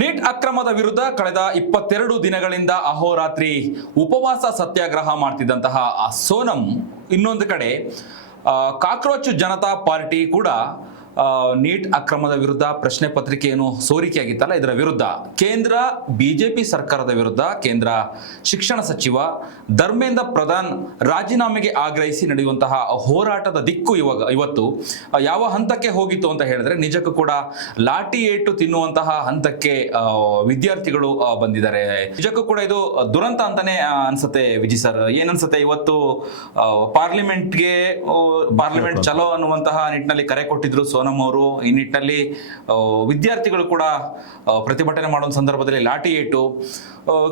Neat ಅಕ್ರಮದ ವಿರುದ್ಧ ಕಳೆದ 22 ದಿನಗಳಿಂದ ಅಹೋರಾತ್ರಿ ಉಪವಾಸ ಸತ್ಯಾಗ್ರಹ ಮಾಡ್ತಿದ್ದಂತಹ ಸೋನಂ ಇನ್ನೊಂದು ಕಡೆ ಕಾಕ್ರೋಚ್ ಜನತಾ ಪಾರ್ಟಿ ಕೂಡ ನೀಟ್ ಅಕ್ರಮದ ವಿರುದ್ಧ ಪ್ರಶ್ನೆ ಪತ್ರಿಕೆಯನ್ನು ಸೋರಿಕೆಯಾಗಿತ್ತಲ್ಲ, ಇದರ ವಿರುದ್ಧ ಕೇಂದ್ರ ಬಿಜೆಪಿ ಸರ್ಕಾರದ ವಿರುದ್ಧ ಕೇಂದ್ರ ಶಿಕ್ಷಣ ಸಚಿವ ಧರ್ಮೇಂದ್ರ ಪ್ರಧಾನ್ ರಾಜೀನಾಮೆಗೆ ಆಗ್ರಹಿಸಿ ನಡೆಯುವಂತಹ ಹೋರಾಟದ ದಿಕ್ಕು ಇವತ್ತು ಯಾವ ಹಂತಕ್ಕೆ ಹೋಗಿತ್ತು ಅಂತ ಹೇಳಿದ್ರೆ, ನಿಜಕ್ಕೂ ಕೂಡ ಲಾಠಿ ಏಟು ತಿನ್ನುವಂತಹ ಹಂತಕ್ಕೆ ವಿದ್ಯಾರ್ಥಿಗಳು ಬಂದಿದ್ದಾರೆ. ನಿಜಕ್ಕೂ ಕೂಡ ಇದು ದುರಂತ ಅಂತಾನೆ ಅನ್ಸುತ್ತೆ. ವಿಜಿ ಸರ್, ಏನನ್ಸುತ್ತೆ? ಇವತ್ತು ಪಾರ್ಲಿಮೆಂಟ್ ಚಲೋ ಅನ್ನುವಂತಹ ನಿಟ್ಟಿನಲ್ಲಿ ಕರೆ ಕೊಟ್ಟಿದ್ರು ಸೋನಂ ಅವರು. ಈ ನಿಟ್ಟಿನಲ್ಲಿ ವಿದ್ಯಾರ್ಥಿಗಳು ಕೂಡ ಪ್ರತಿಭಟನೆ ಮಾಡುವ ಸಂದರ್ಭದಲ್ಲಿ ಲಾಠಿ ಏಟು,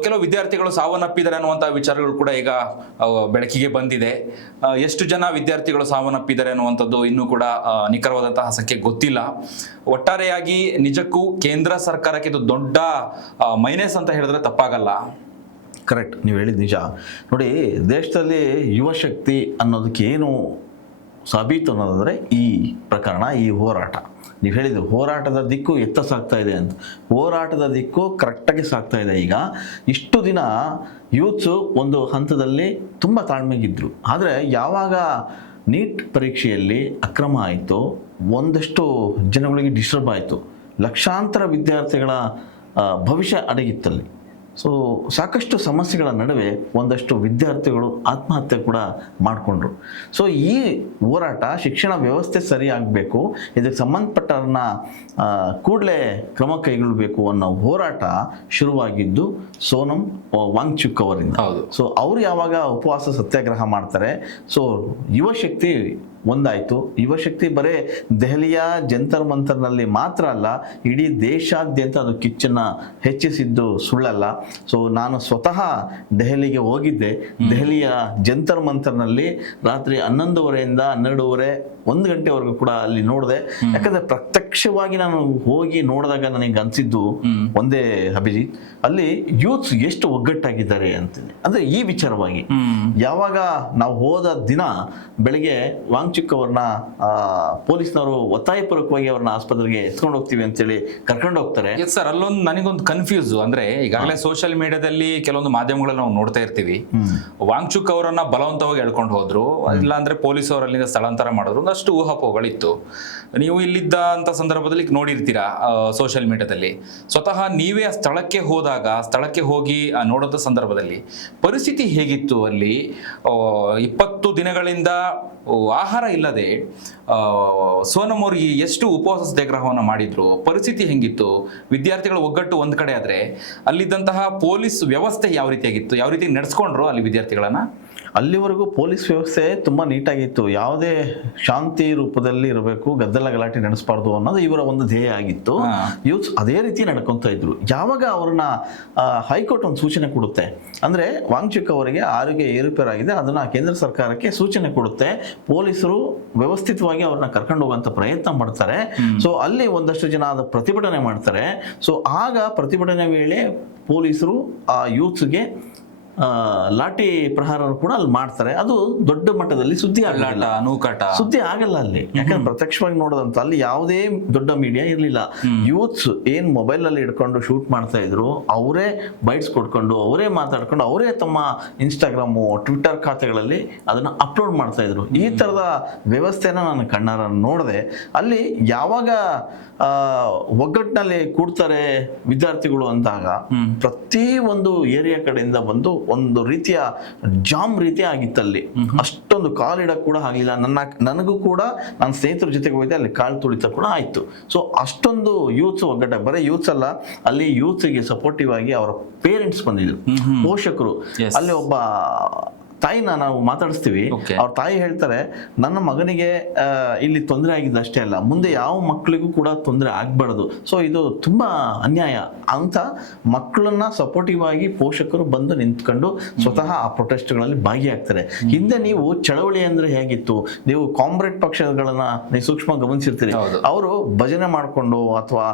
ಕೆಲವು ವಿದ್ಯಾರ್ಥಿಗಳು ಸಾವನ್ನಪ್ಪಿದ್ದಾರೆ ಅನ್ನುವಂತಹ ವಿಚಾರಗಳು ಕೂಡ ಈಗ ಬೆಳಕಿಗೆ ಬಂದಿದೆ. ಎಷ್ಟು ಜನ ವಿದ್ಯಾರ್ಥಿಗಳು ಸಾವನ್ನಪ್ಪಿದ್ದಾರೆ ಅನ್ನುವಂಥದ್ದು ಇನ್ನೂ ಕೂಡ ನಿಖರವಾದಂತಹ ಸಂಖ್ಯೆ ಗೊತ್ತಿಲ್ಲ. ಒಟ್ಟಾರೆಯಾಗಿ ನಿಜಕ್ಕೂ ಕೇಂದ್ರ ಸರ್ಕಾರಕ್ಕೆ ಇದು ದೊಡ್ಡ ಮೈನಸ್ ಅಂತ ಹೇಳಿದ್ರೆ ತಪ್ಪಾಗಲ್ಲ. ಕರೆಕ್ಟ್, ನೀವು ಹೇಳಿದ ನಿಜ. ನೋಡಿ, ದೇಶದಲ್ಲಿ ಯುವ ಶಕ್ತಿ ಅನ್ನೋದಕ್ಕೆ ಏನು ಸಾಬೀತು ಅನ್ನೋದಂದರೆ ಈ ಪ್ರಕರಣ, ಈ ಹೋರಾಟ. ನೀವು ಹೇಳಿದ್ರು ಹೋರಾಟದ ದಿಕ್ಕು ಎತ್ತ ಸಾಗ್ತಾ ಇದೆ ಅಂತ. ಹೋರಾಟದ ದಿಕ್ಕು ಕರೆಕ್ಟಾಗಿ ಸಾಗ್ತಾ ಇದೆ. ಈಗ ಇಷ್ಟು ದಿನ ಯೂತ್ಸು ಒಂದು ಹಂತದಲ್ಲಿ ತುಂಬ ತಾಳ್ಮೆಗಿದ್ರು. ಆದರೆ ಯಾವಾಗ ನೀಟ್ ಪರೀಕ್ಷೆಯಲ್ಲಿ ಅಕ್ರಮ ಆಯಿತು, ಒಂದಷ್ಟು ಜನಗಳಿಗೆ ಡಿಸ್ಟರ್ಬ್ ಆಯಿತು, ಲಕ್ಷಾಂತರ ವಿದ್ಯಾರ್ಥಿಗಳ ಭವಿಷ್ಯ ಅಡಗಿತ್ತಲ್ಲಿ. ಸೊ ಸಾಕಷ್ಟು ಸಮಸ್ಯೆಗಳ ನಡುವೆ ಒಂದಷ್ಟು ವಿದ್ಯಾರ್ಥಿಗಳು ಆತ್ಮಹತ್ಯೆ ಕೂಡ ಮಾಡಿಕೊಂಡ್ರು. ಸೊ ಈ ಹೋರಾಟ, ಶಿಕ್ಷಣ ವ್ಯವಸ್ಥೆ ಸರಿಯಾಗಬೇಕು, ಇದಕ್ಕೆ ಸಂಬಂಧಪಟ್ಟವ್ರನ್ನ ಕೂಡಲೇ ಕ್ರಮ ಕೈಗೊಳ್ಳಬೇಕು ಅನ್ನೋ ಹೋರಾಟ ಶುರುವಾಗಿದ್ದು ಸೋನಂ ವಾಂಗ್ಚುಕ್ ಅವರಿಂದ. ಸೊ ಅವರು ಯಾವಾಗ ಉಪವಾಸ ಸತ್ಯಾಗ್ರಹ ಮಾಡ್ತಾರೆ, ಸೊ ಯುವಶಕ್ತಿ ಒಂದಾಯಿತು. ಯುವಶಕ್ತಿ ಬರೇ ದೆಹಲಿಯ ಜಂತರ್ ಮಂತರ್ನಲ್ಲಿ ಮಾತ್ರ ಅಲ್ಲ, ಇಡೀ ದೇಶಾದ್ಯಂತ ಅದು ಕಿಚ್ಚನ್ನು ಹೆಚ್ಚಿಸಿದ್ದು ಸುಳ್ಳಲ್ಲ. ಸೊ ನಾನು ಸ್ವತಃ ದೆಹಲಿಗೆ ಹೋಗಿದ್ದೆ. ದೆಹಲಿಯ ಜಂತರ್ ಮಂತರ್ನಲ್ಲಿ ರಾತ್ರಿ 11:30 12:30 1 ಗಂಟೆವರೆಗೂ ಕೂಡ ಅಲ್ಲಿ ನೋಡಿದೆ. ಯಾಕಂದ್ರೆ ಪ್ರತ್ಯಕ್ಷವಾಗಿ ನಾನು ಹೋಗಿ ನೋಡಿದಾಗ ನನಗೆ ಅನ್ಸಿದ್ದು ಒಂದೇ, ಅಭಿಜಿತ್, ಅಲ್ಲಿ ಯೂತ್ಸ್ ಎಷ್ಟು ಒಗ್ಗಟ್ಟಾಗಿದ್ದಾರೆ ಅಂತೀನಿ. ಅಂದ್ರೆ ಈ ವಿಚಾರವಾಗಿ ಯಾವಾಗ ನಾವು ಹೋದ ದಿನ ಬೆಳಿಗ್ಗೆ ವಾಂಗ್ಚುಕ್ ಅವ್ರನ್ನ ಪೊಲೀಸ್ನವರು ಒತ್ತಾಯಪೂರ್ವಕವಾಗಿ ಅವ್ರನ್ನ ಆಸ್ಪತ್ರೆಗೆ ಎತ್ಕೊಂಡು ಹೋಗ್ತೀವಿ ಅಂತೇಳಿ ಕರ್ಕೊಂಡು ಹೋಗ್ತಾರೆ. ಸರ್, ಅಲ್ಲೊಂದು ನನಗೊಂದು ಕನ್ಫ್ಯೂಸ್ ಅಂದ್ರೆ, ಈಗಾಗಲೇ ಸೋಷಿಯಲ್ ಮೀಡಿಯಾದಲ್ಲಿ ಕೆಲವೊಂದು ಮಾಧ್ಯಮಗಳಲ್ಲಿ ನಾವು ನೋಡ್ತಾ ಇರ್ತೀವಿ, ವಾಂಗ್ಚುಕ್ ಅವರನ್ನ ಬಲವಂತವಾಗಿ ಎಳ್ಕೊಂಡು ಹೋದ್ರು, ಇಲ್ಲಾಂದ್ರೆ ಪೊಲೀಸ್ ಅವರಲ್ಲಿಂದ ಸ್ಥಳಾಂತರ ಮಾಡಿದ್ರು, ಅಷ್ಟು ಊಹಾಪೋಹಗಳಿತ್ತು. ನೀವು ಇಲ್ಲಿದ್ದ ಅಂತ ಸಂದರ್ಭದಲ್ಲಿ ನೋಡಿರ್ತೀರಾ ಸೋಷಿಯಲ್ ಮೀಡಿಯಾದಲ್ಲಿ. ಸ್ವತಃ ನೀವೇ ಆ ಸ್ಥಳಕ್ಕೆ ಹೋದಾಗ, ಸ್ಥಳಕ್ಕೆ ಹೋಗಿ ನೋಡೋದ ಸಂದರ್ಭದಲ್ಲಿ ಪರಿಸ್ಥಿತಿ ಹೇಗಿತ್ತು ಅಲ್ಲಿ? 20 ದಿನಗಳಿಂದ ಆಹಾರ ಇಲ್ಲದೆ ಸೋನಂ ಅವ್ರಿಗೆ ಎಷ್ಟು ಉಪವಾಸ ಸತ್ಯಾಗ್ರಹವನ್ನು ಮಾಡಿದ್ರು, ಪರಿಸ್ಥಿತಿ ಹೆಂಗಿತ್ತು? ವಿದ್ಯಾರ್ಥಿಗಳ ಒಗ್ಗಟ್ಟು ಒಂದ್ ಕಡೆ ಆದ್ರೆ, ಅಲ್ಲಿದ್ದಂತಹ ಪೊಲೀಸ್ ವ್ಯವಸ್ಥೆ ಯಾವ ರೀತಿಯಾಗಿತ್ತು, ಯಾವ ರೀತಿ ನಡೆಸ್ಕೊಂಡ್ರು ಅಲ್ಲಿ ವಿದ್ಯಾರ್ಥಿಗಳನ್ನ? ಅಲ್ಲಿವರೆಗೂ ಪೊಲೀಸ್ ವ್ಯವಸ್ಥೆ ತುಂಬ ನೀಟಾಗಿತ್ತು. ಯಾವುದೇ ಶಾಂತಿ ರೂಪದಲ್ಲಿ ಇರಬೇಕು, ಗದ್ದಲ ಗಲಾಟೆ ನಡೆಸಬಾರ್ದು ಅನ್ನೋದು ಇವರ ಒಂದು ಧ್ಯೇಯ ಆಗಿತ್ತು. ಯೂತ್ಸ್ ಅದೇ ರೀತಿ ನಡ್ಕೊತಾ ಇದ್ರು. ಯಾವಾಗ ಅವ್ರನ್ನ ಹೈಕೋರ್ಟ್ ಒಂದು ಸೂಚನೆ ಕೊಡುತ್ತೆ, ಅಂದ್ರೆ ವಾಂಗ್ಚುಕ್ ಅವರಿಗೆ ಆರೋಗ್ಯ ಏರುಪೇರಾಗಿದೆ, ಅದನ್ನ ಕೇಂದ್ರ ಸರ್ಕಾರಕ್ಕೆ ಸೂಚನೆ ಕೊಡುತ್ತೆ, ಪೊಲೀಸರು ವ್ಯವಸ್ಥಿತವಾಗಿ ಅವ್ರನ್ನ ಕರ್ಕೊಂಡು ಹೋಗುವಂತ ಪ್ರಯತ್ನ ಮಾಡ್ತಾರೆ. ಸೊ ಅಲ್ಲಿ ಒಂದಷ್ಟು ಜನ ಅದು ಪ್ರತಿಭಟನೆ ಮಾಡ್ತಾರೆ. ಸೊ ಆಗ ಪ್ರತಿಭಟನೆ ವೇಳೆ ಪೊಲೀಸರು ಆ ಯೂತ್ಸ್ಗೆ ಲಾಠಿ ಪ್ರಹಾರ ಕೂಡ ಅಲ್ಲಿ ಮಾಡ್ತಾರೆ. ಅದು ದೊಡ್ಡ ಮಟ್ಟದಲ್ಲಿ ಸುದ್ದಿ ಆಗಲ್ಲ, ಸುದ್ದಿ ಆಗಲ್ಲ ಅಲ್ಲಿ. ಯಾಕಂದ್ರೆ ಪ್ರತ್ಯಕ್ಷವಾಗಿ ನೋಡೋದಂತ ಅಲ್ಲಿ ಯಾವುದೇ ದೊಡ್ಡ ಮೀಡಿಯಾ ಇರ್ಲಿಲ್ಲ. ಯೂತ್ಸ್ ಏನ್ ಮೊಬೈಲ್ ಅಲ್ಲಿ ಇಟ್ಕೊಂಡು ಶೂಟ್ ಮಾಡ್ತಾ ಇದ್ರು, ಅವರೇ ಬೈಟ್ಸ್ ಕೊಡ್ಕೊಂಡು, ಅವರೇ ಮಾತಾಡ್ಕೊಂಡು, ಅವರೇ ತಮ್ಮ ಇನ್ಸ್ಟಾಗ್ರಾಮು, ಟ್ವಿಟರ್ ಖಾತೆಗಳಲ್ಲಿ ಅದನ್ನ ಅಪ್ಲೋಡ್ ಮಾಡ್ತಾ ಇದ್ರು. ಈ ತರದ ವ್ಯವಸ್ಥೆನ ನಾನು ಕಣ್ಣಾರ ನೋಡಿದೆ. ಅಲ್ಲಿ ಯಾವಾಗ ಒಗ್ಗಟ್ಟಿನಲ್ಲಿ ಕೂಡ್ತಾರೆ ವಿದ್ಯಾರ್ಥಿಗಳು ಅಂದಾಗ, ಪ್ರತಿ ಒಂದು ಏರಿಯಾ ಕಡೆಯಿಂದ ಬಂದು ಒಂದು ರೀತಿಯ ಜಾಮ್ ರೀತಿ ಆಗಿತ್ತಲ್ಲಿ. ಅಷ್ಟೊಂದು ಕಾಲಿಡಕ್ ಕೂಡ ಆಗ್ಲಿಲ್ಲ. ನನಗೂ ಕೂಡ ನನ್ನ ಸ್ನೇಹಿತರ ಜೊತೆಗೆ ಹೋಗಿದ್ದೆ, ಅಲ್ಲಿ ಕಾಲು ತುಳಿತ ಕೂಡ ಆಯ್ತು. ಸೊ ಅಷ್ಟೊಂದು ಯೂತ್ಸ್ ಒಗ್ಗಟ್ಟ. ಬರೀ ಯೂತ್ಸ್ ಅಲ್ಲ, ಅಲ್ಲಿ ಯೂತ್ಸ್ಗೆ ಸಪೋರ್ಟಿವ್ ಆಗಿ ಅವರ ಪೇರೆಂಟ್ಸ್ ಬಂದಿದ್ರು, ಪೋಷಕರು. ಅಲ್ಲಿ ಒಬ್ಬ ತಾಯಿನ ನಾವು ಮಾತಾಡಿಸ್ತೀವಿ. ಅವ್ರ ತಾಯಿ ಹೇಳ್ತಾರೆ, ನನ್ನ ಮಗನಿಗೆ ಇಲ್ಲಿ ತೊಂದರೆ ಆಗಿದ್ದು ಅಷ್ಟೇ ಅಲ್ಲ, ಮುಂದೆ ಯಾವ ಮಕ್ಕಳಿಗೂ ಕೂಡ ತೊಂದರೆ ಆಗ್ಬಾರ್ದು. ಸೊ ಇದು ತುಂಬಾ ಅನ್ಯಾಯ ಅಂತ ಮಕ್ಕಳನ್ನ ಸಪೋರ್ಟಿವ್ ಆಗಿ ಪೋಷಕರು ಬಂದು ನಿಂತ್ಕೊಂಡು ಸ್ವತಃ ಆ ಪ್ರೊಟೆಸ್ಟ್ಗಳಲ್ಲಿ ಭಾಗಿಯಾಗ್ತಾರೆ. ಹಿಂದೆ ನೀವು ಚಳವಳಿ ಅಂದ್ರೆ ಹೇಗಿತ್ತು, ನೀವು ಕಾಮ್ರೇಡ್ ಪಕ್ಷಗಳನ್ನ ನೀವು ಸೂಕ್ಷ್ಮ ಗಮನಿಸಿರ್ತೀರಿ. ಅವರು ಭಜನೆ ಮಾಡಿಕೊಂಡು ಅಥವಾ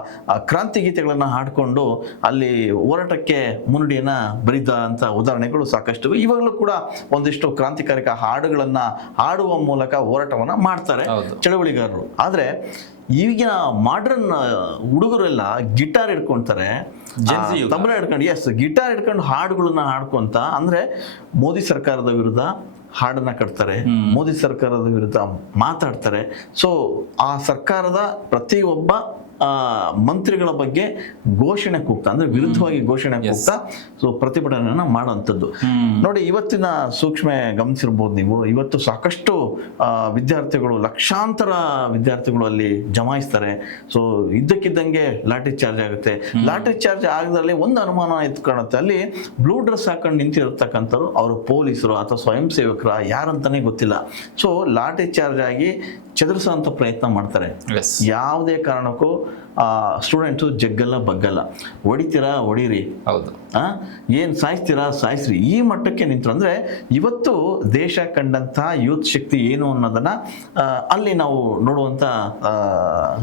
ಕ್ರಾಂತಿ ಗೀತೆಗಳನ್ನ ಹಾಡ್ಕೊಂಡು ಅಲ್ಲಿ ಹೋರಾಟಕ್ಕೆ ಮುನ್ನುಡಿಯನ್ನ ಬರಿದ ಅಂತ ಉದಾಹರಣೆಗಳು ಸಾಕಷ್ಟು. ಇವಾಗಲೂ ಕೂಡ ಒಂದಿಷ್ಟು ಕ್ರಾಂತಿಕಾರಿಕ ಹಾಡುಗಳನ್ನ ಹಾಡುವ ಮೂಲಕ ಹೋರಾಟವನ್ನ ಮಾಡ್ತಾರೆ ಹೌದು. ಚಳವಳಿಗಾರರು. ಆದ್ರೆ ಈಗಿನ ಮಾಡರ್ನ್ ಹುಡುಗರೆಲ್ಲ ಗಿಟಾರ್ ಹಿಡ್ಕೊಂತಾರೆ, Gen Z ಯುಗ. ತಬಲ ಹಿಡ್ಕೊಂಡು ಗಿಟಾರ್ ಹಿಡ್ಕೊಂಡು ಹಾಡುಗಳನ್ನ ಹಾಡ್ಕೊಂತ, ಅಂದ್ರೆ ಮೋದಿ ಸರ್ಕಾರದ ವಿರುದ್ಧ ಹಾಡನ್ನ ಕಟ್ತಾರೆ, ಮೋದಿ ಸರ್ಕಾರದ ವಿರುದ್ಧ ಮಾತಾಡ್ತಾರೆ. ಸೊ ಆ ಸರ್ಕಾರದ ಪ್ರತಿಯೊಬ್ಬ ಮಂತ್ರಿಗಳ ಬಗ್ಗೆ ಘೋಷಣೆ ಕೂಗ್ತಾ, ಅಂದ್ರೆ ವಿರುದ್ಧವಾಗಿ ಘೋಷಣೆ ಕೂಗ್ತಾ ಸೊ ಪ್ರತಿಭಟನೆಯನ್ನ ಮಾಡುವಂಥದ್ದು. ನೋಡಿ, ಇವತ್ತಿನ ಸೂಕ್ಷ್ಮ ಗಮನಿಸಿರ್ಬೋದು ನೀವು. ಇವತ್ತು ಸಾಕಷ್ಟು ವಿದ್ಯಾರ್ಥಿಗಳು, ಲಕ್ಷಾಂತರ ವಿದ್ಯಾರ್ಥಿಗಳು ಅಲ್ಲಿ ಜಮಾಯಿಸ್ತಾರೆ. ಸೊ ಇದ್ದಕ್ಕಿದ್ದಂಗೆ ಲಾಠಿ ಚಾರ್ಜ್ ಆಗುತ್ತೆ. ಲಾಠಿ ಚಾರ್ಜ್ ಆಗದಲ್ಲಿ ಒಂದು ಅನುಮಾನ ಎತ್ಕೊಳ್ಳುತ್ತೆ, ಅಲ್ಲಿ ಬ್ಲೂ ಡ್ರೆಸ್ ಹಾಕೊಂಡು ನಿಂತಿರತಕ್ಕಂಥವ್ರು ಅವರು ಪೊಲೀಸರು ಅಥವಾ ಸ್ವಯಂ ಸೇವಕರ ಯಾರಂತಾನೆ ಗೊತ್ತಿಲ್ಲ. ಸೊ ಲಾಠಿ ಚಾರ್ಜ್ ಆಗಿ ಚದುರಿಸುವಂತ ಪ್ರಯತ್ನ ಮಾಡ್ತಾರೆ. ಯಾವುದೇ ಕಾರಣಕ್ಕೂ ಸ್ಟೂಡೆಂಟ್ಸು ಜಗ್ಗಲ್ಲ ಬಗ್ಗಲ್ಲ. ಹೊಡಿತೀರಾ ಹೊಡೀರಿ, ಹೌದು, ಏನ್ ಸಾಯಿಸ್ತೀರಾ ಸಾಯಿಸ್ರಿ, ಈ ಮಟ್ಟಕ್ಕೆ ನಿಂತರು. ಅಂದ್ರೆ ಇವತ್ತು ದೇಶ ಕಂಡಂತ ಯೂತ್ ಶಕ್ತಿ ಏನು ಅನ್ನೋದನ್ನ ಅಲ್ಲಿ ನಾವು ನೋಡುವಂತ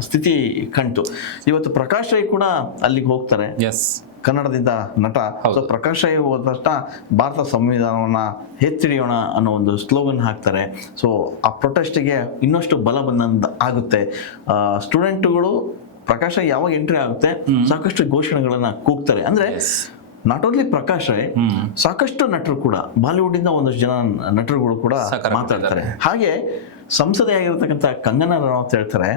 ಸ್ಥಿತಿ ಕಂಡು. ಇವತ್ತು ಪ್ರಕಾಶ್ ರೈ ಕೂಡ ಅಲ್ಲಿಗೆ ಹೋಗ್ತಾರೆ, ಕನ್ನಡದಿಂದ ನಟ. ಸೊ ಪ್ರಕಾಶ್ ರೈ ಹೋದ ತಕ್ಷಣ ಭಾರತ ಸಂವಿಧಾನವನ್ನ ಎತ್ತಿಡಿಯೋಣ ಅನ್ನೋ ಒಂದು ಸ್ಲೋಗನ್ ಹಾಕ್ತಾರೆ. ಸೊ ಆ ಪ್ರೊಟೆಸ್ಟ್ಗೆ ಇನ್ನಷ್ಟು ಬಲ ಬಂದಂತ ಆಗುತ್ತೆ. ಸ್ಟೂಡೆಂಟ್ಗಳು ಪ್ರಕಾಶ್ ರೈ ಯಾವಾಗ ಎಂಟ್ರಿ ಆಗುತ್ತೆ ಸಾಕಷ್ಟು ಘೋಷಣೆಗಳನ್ನ ಕೂಗ್ತಾರೆ. ಅಂದ್ರೆ ನಾಟ್ ಓನ್ಲಿ ಪ್ರಕಾಶ್ ರೈ, ಸಾಕಷ್ಟು ನಟರು ಕೂಡ, ಬಾಲಿವುಡ್ ಇಂದ ಒಂದಷ್ಟು ಜನ ನಟರುಗಳು ಕೂಡ ಮಾತಾಡ್ತಾರೆ. ಹಾಗೆ ಸಂಸದೆ ಆಗಿರತಕ್ಕಂಥ ಕಂಗನಾ ರನೌತ್ ಹೇಳ್ತಾರೆ,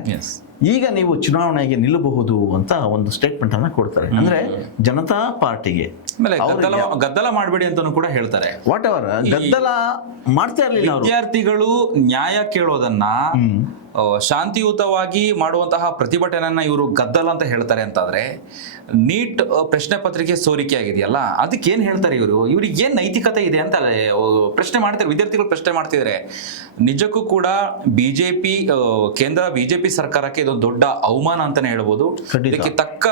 ಈಗ ನೀವು ಚುನಾವಣೆಗೆ ನಿಲ್ಲಬಹುದು ಅಂತ ಒಂದು ಸ್ಟೇಟ್ಮೆಂಟ್ ಅನ್ನ ಕೊಡ್ತಾರೆ. ಅಂದ್ರೆ ಜನತಾ ಪಾರ್ಟಿಗೆ ಗದ್ದಲ ಮಾಡಬೇಡಿ ಅಂತಾನು ಕೂಡ ಹೇಳ್ತಾರೆ. ವಾಟ್ ಎವರ್ ಗದ್ದಲ ಮಾಡ್ತಾ ಇರ್ಲಿಲ್ಲ. ವಿದ್ಯಾರ್ಥಿಗಳು ನ್ಯಾಯ ಕೇಳೋದನ್ನ ಶಾಂತಿಯುತವಾಗಿ ಮಾಡುವಂತಹ ಪ್ರತಿಭಟನೆಯನ್ನ ಇವರು ಗದ್ದಲ ಅಂತ ಹೇಳ್ತಾರೆ ಅಂತಾದ್ರೆ, ನೀಟ್ ಪ್ರಶ್ನೆ ಪತ್ರಿಕೆ ಸೋರಿಕೆ ಆಗಿದೆಯಲ್ಲ, ಅದಕ್ಕೆ ಏನ್ ಹೇಳ್ತಾರೆ ಇವರು? ಇವ್ರಿಗೆ ಏನ್ ನೈತಿಕತೆ ಇದೆ ಅಂತ ಪ್ರಶ್ನೆ ಮಾಡ್ತಾರೆ, ವಿದ್ಯಾರ್ಥಿಗಳು ಪ್ರಶ್ನೆ ಮಾಡ್ತಿದ್ದಾರೆ. ನಿಜಕ್ಕೂ ಕೂಡ ಬಿಜೆಪಿ, ಕೇಂದ್ರ ಬಿಜೆಪಿ ಸರ್ಕಾರಕ್ಕೆ ಇದೊಂದು ದೊಡ್ಡ ಅವಮಾನ ಅಂತಾನೆ ಹೇಳ್ಬೋದು. ಇದಕ್ಕೆ ತಕ್ಕ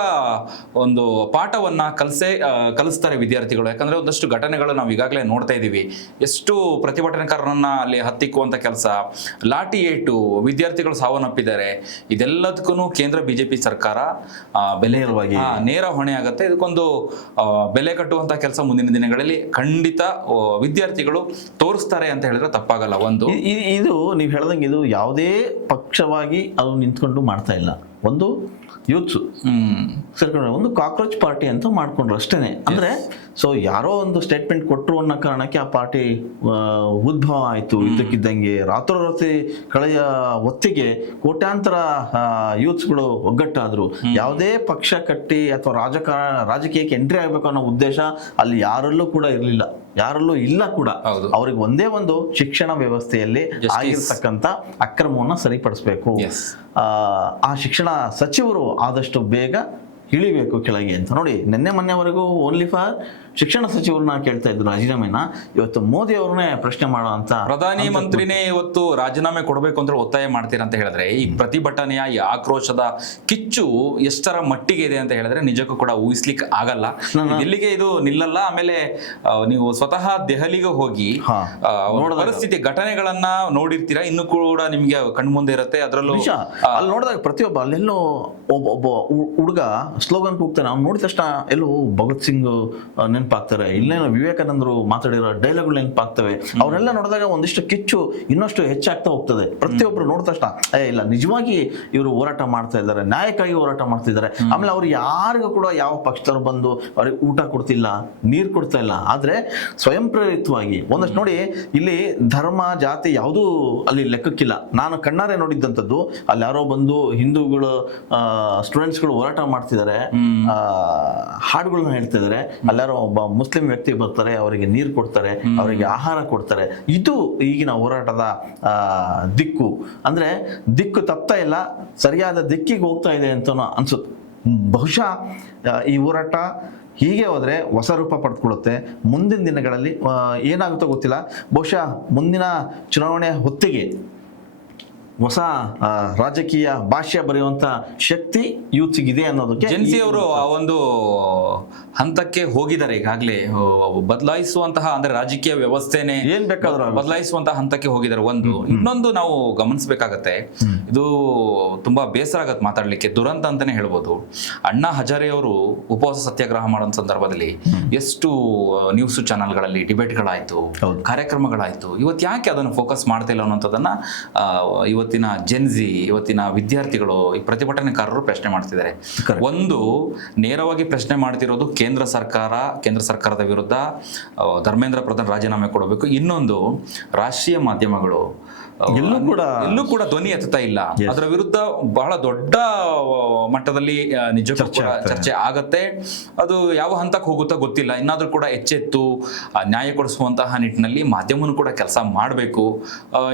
ಒಂದು ಪಾಠವನ್ನ ಕಲಿಸ್ತಾರೆ ವಿದ್ಯಾರ್ಥಿಗಳು. ಯಾಕಂದ್ರೆ ಒಂದಷ್ಟು ಘಟನೆಗಳು ನಾವು ಈಗಾಗಲೇ ನೋಡ್ತಾ ಇದೀವಿ. ಎಷ್ಟು ಪ್ರತಿಭಟನಾಕಾರರನ್ನ ಅಲ್ಲಿ ಹತ್ತಿಕ್ಕುವಂತ ಕೆಲಸ, ಲಾಠಿ ಏಟು, ವಿದ್ಯಾರ್ಥಿಗಳು ಸಾವನ್ನಪ್ಪಿದ್ದಾರೆ. ಇದೆಲ್ಲದಕ್ಕೂ ಕೇಂದ್ರ ಬಿಜೆಪಿ ಸರ್ಕಾರ ನೇರ ಹೊಣೆ ಆಗುತ್ತೆ. ಇದಕ್ಕೊಂದು ಬೆಲೆ ಕಟ್ಟುವಂತ ಕೆಲಸ ಮುಂದಿನ ದಿನಗಳಲ್ಲಿ ಖಂಡಿತ ವಿದ್ಯಾರ್ಥಿಗಳು ತೋರಿಸ್ತಾರೆ ಅಂತ ಹೇಳಿದ್ರೆ ತಪ್ಪಾಗಲ್ಲ. ಇದು ನೀವು ಹೇಳ್ದಂಗೆ ಇದು ಯಾವುದೇ ಪಕ್ಷವಾಗಿ ಅದು ನಿಂತ್ಕೊಂಡು ಮಾಡ್ತಾ ಇಲ್ಲ. ಒಂದು ಯೂತ್ಸು ಸೇರ್ಕೊಂಡ್ರೆ ಒಂದು ಕಾಕ್ರೋಚ್ ಪಾರ್ಟಿ ಅಂತ ಮಾಡ್ಕೊಂಡ್ರು ಅಷ್ಟೇನೆ. ಅಂದ್ರೆ ಸೊ ಯಾರೋ ಒಂದು ಸ್ಟೇಟ್ಮೆಂಟ್ ಕೊಟ್ಟರು ಅನ್ನೋ ಕಾರಣಕ್ಕೆ ಆ ಪಾರ್ಟಿ ಉದ್ಭವ ಆಯ್ತು. ಇದ್ದಕ್ಕಿದ್ದಂಗೆ ರಾತ್ರೋರಾತ್ರಿ ಕಳೆಯ ಹೊತ್ತಿಗೆ ಕೋಟ್ಯಾಂತರ ಯೂತ್ಸ್ಗಳು ಒಗ್ಗಟ್ಟಾದ್ರು. ಯಾವುದೇ ಪಕ್ಷ ಕಟ್ಟಿ ಅಥವಾ ರಾಜಕೀಯಕ್ಕೆ ಎಂಟ್ರಿ ಆಗ್ಬೇಕು ಅನ್ನೋ ಉದ್ದೇಶ ಅಲ್ಲಿ ಯಾರಲ್ಲೂ ಕೂಡ ಇರಲಿಲ್ಲ, ಯಾರಲ್ಲೂ ಇಲ್ಲ ಕೂಡ. ಅವ್ರಿಗೆ ಒಂದೇ ಒಂದು ಶಿಕ್ಷಣ ವ್ಯವಸ್ಥೆಯಲ್ಲಿ ಆಗಿರ್ತಕ್ಕಂಥ ಅಕ್ರಮವನ್ನ ಸರಿಪಡಿಸ್ಬೇಕು. ಆ ಶಿಕ್ಷಣ ಸಚಿವರು ಆದಷ್ಟು ಬೇಗ ಇಳಿಬೇಕು ಕೆಳಗೆ ಅಂತ. ನೋಡಿ, ನಿನ್ನೆ ಮೊನ್ನೆವರೆಗೂ ಓನ್ಲಿ ಫಾರ್ ಶಿಕ್ಷಣ ಸಚಿವರನ್ನ ಕೇಳ್ತಾ ಇದ್ರು ರಾಜೀನಾಮೆನ. ಇವತ್ತು ಮೋದಿ ಅವ್ರನ್ನೇ ಪ್ರಶ್ನೆ ಮಾಡುವಂತ ಪ್ರಧಾನಿ ಮಂತ್ರಿನೇ ಇವತ್ತು ರಾಜೀನಾಮೆ ಕೊಡಬೇಕು ಅಂತ ಒತ್ತಾಯ ಮಾಡ್ತೀರಾ ಅಂತ ಹೇಳಿದ್ರೆ, ಈ ಪ್ರತಿಭಟನೆಯ ಈ ಆಕ್ರೋಶದ ಕಿಚ್ಚು ಎಷ್ಟರ ಮಟ್ಟಿಗೆ ಇದೆ ಅಂತ ಹೇಳಿದ್ರೆ ನಿಜಕ್ಕೂ ಕೂಡ ಊಹಿಸ್ಲಿಕ್ಕೆ ಆಗಲ್ಲ. ಇಲ್ಲಿಗೆ ಇದು ನಿಲ್ಲಲ್ಲ. ಆಮೇಲೆ ನೀವು ಸ್ವತಃ ದೆಹಲಿಗೆ ಹೋಗಿ ಪರಿಸ್ಥಿತಿ ಘಟನೆಗಳನ್ನ ನೋಡಿರ್ತೀರಾ, ಇನ್ನು ಕೂಡ ನಿಮ್ಗೆ ಕಣ್ಮುಂದೆ ಇರುತ್ತೆ. ಅದರಲ್ಲೂ ಅಲ್ಲಿ ನೋಡಿದಾಗ ಪ್ರತಿಯೊಬ್ಬ ಅಲ್ಲೆಲ್ಲೋ ಒಬ್ಬ ಹುಡುಗ ಸ್ಲೋಗನ್ ಕೂಗ್ತಾನೆ. ಅವ್ನು ನೋಡಿದ ತಕ್ಷಣ ಎಲ್ಲೋ ಭಗತ್ ಸಿಂಗ್ ನೆನಪಾಗ್ತಾರೆ, ಇಲ್ಲೇನೋ ವಿವೇಕಾನಂದರು ಮಾತಾಡಿರೋ ಡೈಲಾಗ್ಗಳು ನೆನಪಾಗ್ತವೆ. ಅವರೆಲ್ಲ ನೋಡಿದಾಗ ಒಂದಿಷ್ಟು ಕಿಚ್ಚು ಇನ್ನಷ್ಟು ಹೆಚ್ಚಾಗ್ತಾ ಹೋಗ್ತದೆ. ಪ್ರತಿಯೊಬ್ರು ನೋಡಿದ ತಕ್ಷಣ ಇಲ್ಲ, ನಿಜವಾಗಿ ಇವರು ಹೋರಾಟ ಮಾಡ್ತಾ ಇದ್ದಾರೆ, ನ್ಯಾಯಕ್ಕಾಗಿ ಹೋರಾಟ ಮಾಡ್ತಿದ್ದಾರೆ. ಆಮೇಲೆ ಅವ್ರು ಯಾರಿಗೂ ಕೂಡ ಯಾವ ಪಕ್ಷದವ್ರು ಬಂದು ಅವ್ರಿಗೆ ಊಟ ಕೊಡ್ತಿಲ್ಲ, ನೀರು ಕೊಡ್ತಾ ಇಲ್ಲ. ಆದ್ರೆ ಸ್ವಯಂ ಪ್ರೇರಿತವಾಗಿ ಒಂದಷ್ಟು ನೋಡಿ, ಇಲ್ಲಿ ಧರ್ಮ ಜಾತಿ ಯಾವುದೂ ಅಲ್ಲಿ ಲೆಕ್ಕಕ್ಕಿಲ್ಲ. ನಾನು ಕಣ್ಣಾರೆ ನೋಡಿದ್ದಂಥದ್ದು, ಅಲ್ಲಿ ಯಾರೋ ಬಂದು ಹಿಂದೂಗಳು ಸ್ಟೂಡೆಂಟ್ಸ್ಗಳು ಹೋರಾಟ ಮಾಡ್ತಿದ್ದಾರೆ, ಹಾಡುಗಳನ್ನ ಹೇಳ್ತಾ ಇದ್ದಾರೆ. ಅಲ್ಲಾರೋ ಒಬ್ಬ ಮುಸ್ಲಿಂ ವ್ಯಕ್ತಿ ಬರ್ತಾರೆ, ಅವರಿಗೆ ನೀರು ಕೊಡ್ತಾರೆ, ಅವರಿಗೆ ಆಹಾರ ಕೊಡ್ತಾರೆ. ಇದು ಈಗಿನ ಹೋರಾಟದ ದಿಕ್ಕು. ಅಂದ್ರೆ ದಿಕ್ಕು ತಪ್ತಾ ಇಲ್ಲ, ಸರಿಯಾದ ದಿಕ್ಕಿಗೆ ಹೋಗ್ತಾ ಇದೆ ಅಂತ ಅನ್ಸುತ್ತೆ. ಬಹುಶಃ ಈ ಹೋರಾಟ ಹೀಗೆ ಹೋದ್ರೆ ಹೊಸ ರೂಪ ಪಡೆದುಕೊಳ್ಳುತ್ತೆ. ಮುಂದಿನ ದಿನಗಳಲ್ಲಿ ಏನಾಗುತ್ತೋ ಗೊತ್ತಿಲ್ಲ. ಬಹುಶಃ ಮುಂದಿನ ಚುನಾವಣೆ ಹೊತ್ತಿಗೆ ಹೊಸ ರಾಜಕೀಯ ಭಾಷೆ ಬರೆಯುವಂತ ಶಕ್ತಿ ಯೂತ್ಸಿಗಿದೆ ಅನ್ನೋದಕ್ಕೆ ಜೆನ್ಸಿ ಅವರು ಆ ಒಂದು ಹಂತಕ್ಕೆ ಹೋಗಿದ್ದಾರೆ ಈಗಾಗಲೇ. ಬದಲಾಯಿಸುವಂತಹ ಅಂದ್ರೆ ರಾಜಕೀಯ ವ್ಯವಸ್ಥೆನೆ ಏನ್ ಬೇಕಾದ್ರೂ ಆಗುತ್ತೆ. ಬದಲಾಯಿಸುವಂತಹ ಹಂತಕ್ಕೆ ಹೋಗಿದ್ದಾರೆ. ಒಂದು ಇನ್ನೊಂದು ನಾವು ಗಮನಿಸಬೇಕಾಗತ್ತೆ, ಇದು ತುಂಬಾ ಬೇಸರ ಆಗತ್ತೆ ಮಾತಾಡ್ಲಿಕ್ಕೆ, ದುರಂತ ಅಂತಾನೆ ಹೇಳ್ಬೋದು. ಅಣ್ಣಾ ಹಜಾರೆ ಅವರು ಉಪವಾಸ ಸತ್ಯಾಗ್ರಹ ಮಾಡೋ ಸಂದರ್ಭದಲ್ಲಿ ಎಷ್ಟು ನ್ಯೂಸ್ ಚಾನೆಲ್ಗಳಲ್ಲಿ ಡಿಬೇಟ್ಗಳಾಯ್ತು, ಕಾರ್ಯಕ್ರಮಗಳಾಯ್ತು. ಇವತ್ತು ಯಾಕೆ ಅದನ್ನು ಫೋಕಸ್ ಮಾಡ್ತಾ ಇಲ್ಲ ಅನ್ನೋಂಥದ್ದನ್ನ ಇವತ್ತಿನ ಜೆನ್ಜಿ, ಇವತ್ತಿನ ವಿದ್ಯಾರ್ಥಿಗಳು, ಈ ಪ್ರತಿಭಟನೆಕಾರರು ಪ್ರಶ್ನೆ ಮಾಡ್ತಿದ್ದಾರೆ. ಒಂದು, ನೇರವಾಗಿ ಪ್ರಶ್ನೆ ಮಾಡ್ತಿರೋದು ಕೇಂದ್ರ ಸರ್ಕಾರದ ವಿರುದ್ಧ ಧರ್ಮೇಂದ್ರ ಪ್ರಧಾನ್ ರಾಜೀನಾಮೆ ಕೊಡಬೇಕು. ಇನ್ನೊಂದು, ರಾಷ್ಟ್ರೀಯ ಮಾಧ್ಯಮಗಳು ಎಲ್ಲೂ ಕೂಡ ಧ್ವನಿ ಎತ್ತುತ್ತಾ ಇಲ್ಲ. ಅದರ ವಿರುದ್ಧ ಬಹಳ ದೊಡ್ಡ ಮಟ್ಟದಲ್ಲಿ ನಿಜಕ್ಕೂ ಕೂಡ ಚರ್ಚೆ ಆಗತ್ತೆ. ಅದು ಯಾವ ಹಂತಕ್ಕೆ ಹೋಗುತ್ತೋ ಗೊತ್ತಿಲ್ಲ. ಇನ್ನಾದ್ರೂ ಕೂಡ ಎಚ್ಚೆತ್ತು ನ್ಯಾಯ ಕೊಡಿಸುವಂತಹ ನಿಟ್ಟಿನಲ್ಲಿ ಮಾಧ್ಯಮನೂ ಕೂಡ ಕೆಲಸ ಮಾಡಬೇಕು.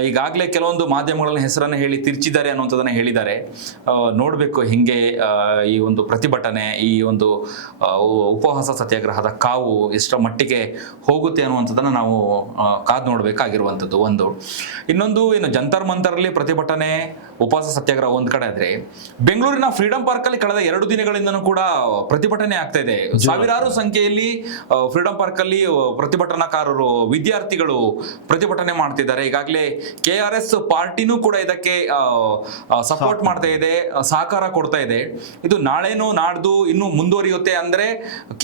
ಈಗಾಗಲೇ ಕೆಲವೊಂದು ಮಾಧ್ಯಮಗಳ ಹೆಸರನ್ನು ಹೇಳಿ ತಿರ್ಚಿದ್ದಾರೆ ಅನ್ನುವಂಥದ್ದನ್ನ ಹೇಳಿದ್ದಾರೆ. ನೋಡಬೇಕು ಹಿಂಗೆ ಈ ಒಂದು ಪ್ರತಿಭಟನೆ, ಈ ಒಂದು ಉಪವಾಸ ಸತ್ಯಾಗ್ರಹದ ಕಾವು ಎಷ್ಟರ ಮಟ್ಟಿಗೆ ಹೋಗುತ್ತೆ ಅನ್ನುವಂಥದ್ದನ್ನ ನಾವು ಕಾದು ನೋಡಬೇಕಾಗಿರುವಂಥದ್ದು ಒಂದು. ಇನ್ನೊಂದು, ಏನು ಜಂತರ್ ಮಂತರಲ್ಲಿ ಪ್ರತಿಭಟನೆ, ಉಪವಾಸ ಸತ್ಯಾಗ್ರಹ ಒಂದ್ ಕಡೆ ಆದ್ರೆ, ಬೆಂಗಳೂರಿನ ಫ್ರೀಡಂ ಪಾರ್ಕ್ ಅಲ್ಲಿ ಕಳೆದ 2 ದಿನಗಳಿಂದನೂ ಕೂಡ ಪ್ರತಿಭಟನೆ ಆಗ್ತಾ ಇದೆ. ಸಾವಿರಾರು ಸಂಖ್ಯೆಯಲ್ಲಿ ಫ್ರೀಡಂ ಪಾರ್ಕ್ ಅಲ್ಲಿ ಪ್ರತಿಭಟನಾಕಾರರು, ವಿದ್ಯಾರ್ಥಿಗಳು ಪ್ರತಿಭಟನೆ ಮಾಡ್ತಿದ್ದಾರೆ. ಈಗಾಗಲೇ KRS ಪಾರ್ಟಿನೂ ಕೂಡ ಇದಕ್ಕೆ ಸಪೋರ್ಟ್ ಮಾಡ್ತಾ ಇದೆ, ಸಹಕಾರ ಕೊಡ್ತಾ ಇದೆ. ಇದು ನಾಳೆನೂ ನಾಡ್ದು ಇನ್ನು ಮುಂದುವರಿಯುತ್ತೆ. ಅಂದ್ರೆ